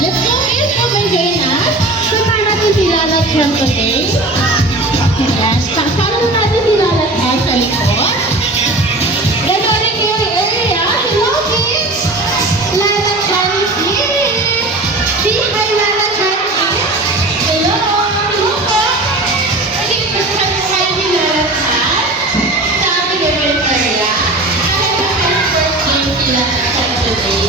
let's go in. Come and join us. Samahan natin si Lalat from today. Yes, kasama natin si Lalat sa likod. Then ulit yung area. Hello, kids! Lalat Chan is here. See, hi, Lalat Chan. Hello! Hello po! Sige, kasama ni Lalat Chan sa ating event area. Kahit yung first game si Lalat Chan today.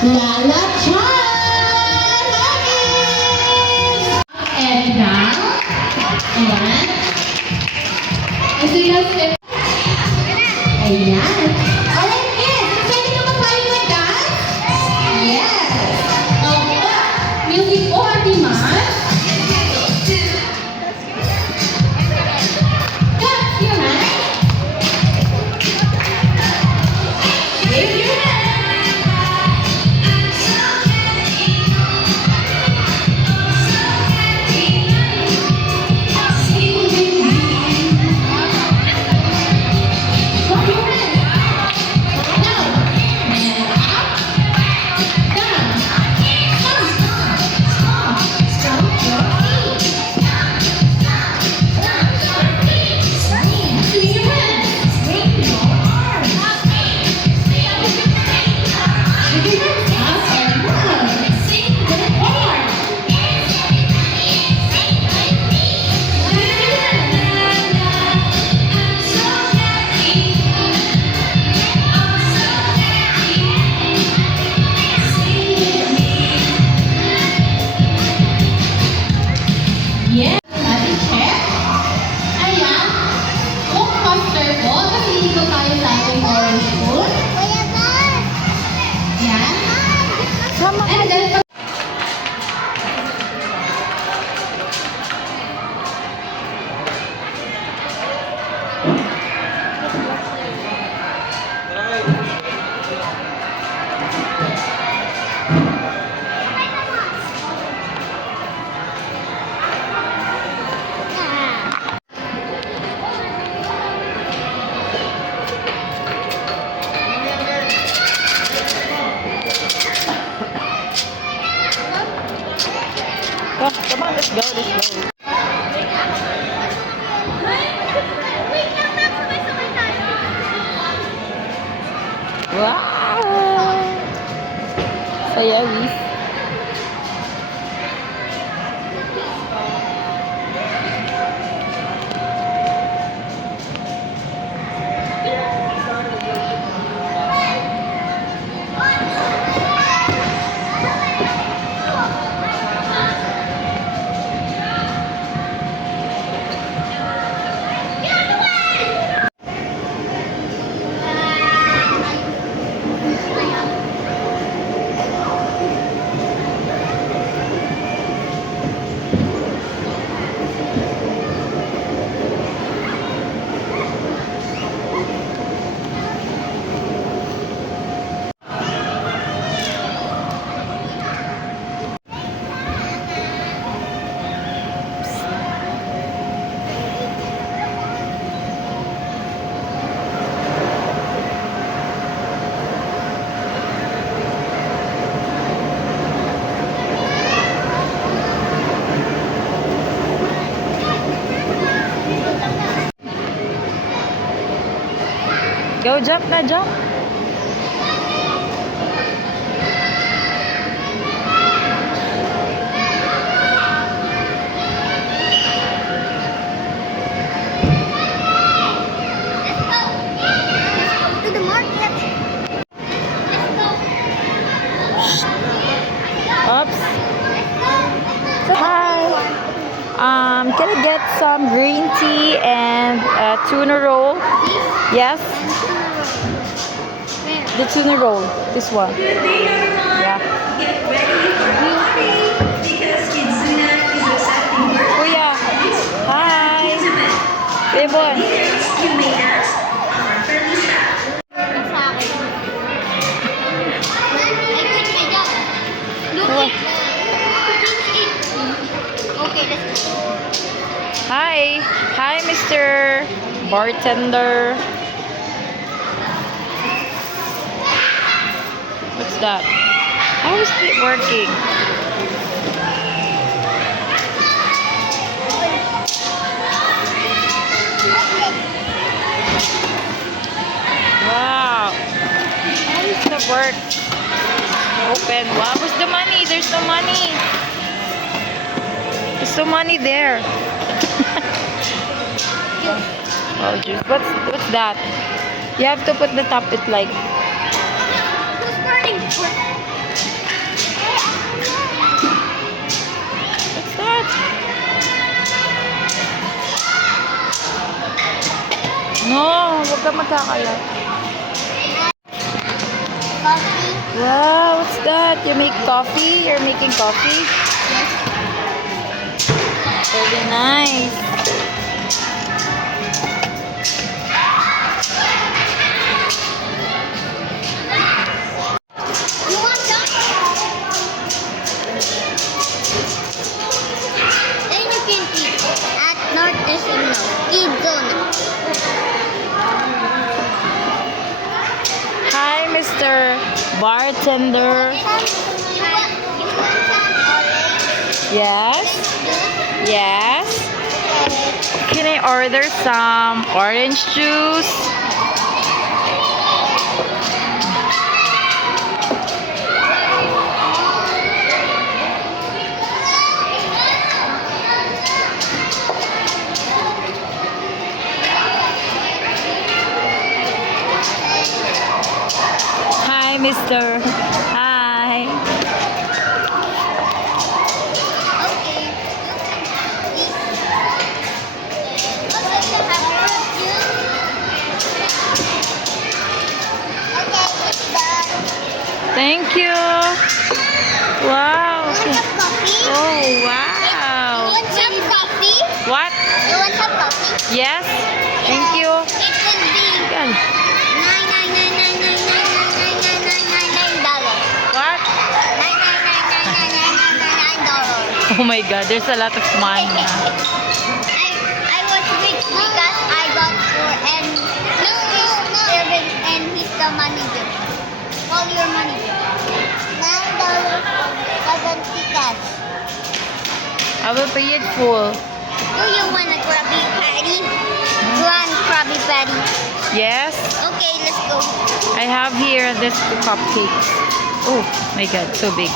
Lala Chan! And now, ayan. Ayan. Alright, kids! Pwede na mag-follow na dance? Yes! Music po, Ate Mar. Clap your hands. Wave your hands. Yes, natin check. Ayan. Kung faster po, kasi hindi ko tayo sa ating orange food. Ayan. And then, Come on, let's go, let's go. Wow! Saya, Wis. Go, jump na, jump. Oops. Hi. Can I get some green tea and tuna roll? Yes. The tuna roll. This one. Yeah. Kuya. Hi. Hey boy. Saan? Nasa akin. I quit my job. Look What? it. Please eat. Okay, let's go. Hi. Hi, Mr. Bartender. What's that? How is it working? Wow. How does that work? Open. Wow, where's the money? There's no money. There's no money there. Oh, juice. What's that? You have to put the top it like. Who's burning? What's that? No, huwag ka magkakalat. Coffee. Wow, what's that? You make coffee? You're making coffee? Very nice. You want some? Then you can eat at North Casino. Eat zone. Hi, Mr. Bartender. You want some orange Yes? juice? Yes? Can I order some orange juice? Hi, Mister. Hi. Okay. Also, you have fruit juice. Okay, it's done. Thank you. Wow. You want some coffee? Oh, You wow. want some coffee? What? You want some coffee? Yes? Thank you. It would be Yan. $9. What? $9. Oh my God, there's a lot of money. I was rich because I got four and servant and he's the manager. All your money. $9.70 cash. I will pay it full. Do you want a Krabby Patty? One Krabby Patty. Yes? Okay, let's go. I have here this two cupcakes. Oh my God, so big.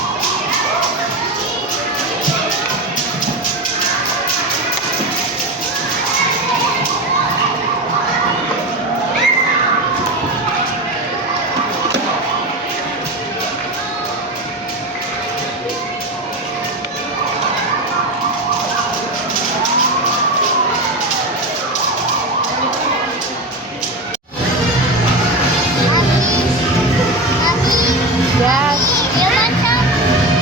Mommy, Yes. you want some?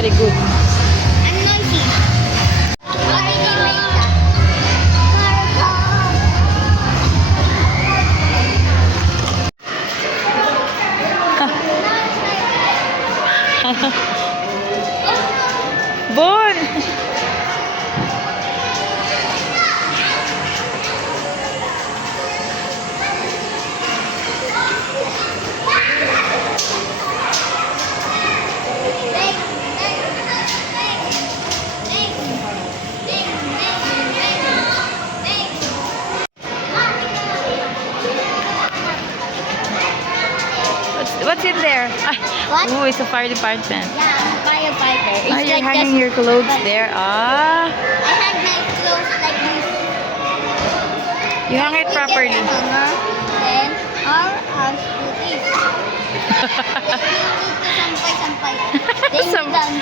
Very good. I'm noisy. Sorry, Jamaica. Bon! What's in there? What? Oh, it's a fire department. Yeah, firefighter. It's Ah, you're like hanging just- your clothes but there. Ah, I hang my clothes like this. you hang it We properly. get a hanger, then I'll put this. Then we need to sampay-sampay. Then we Sam- done.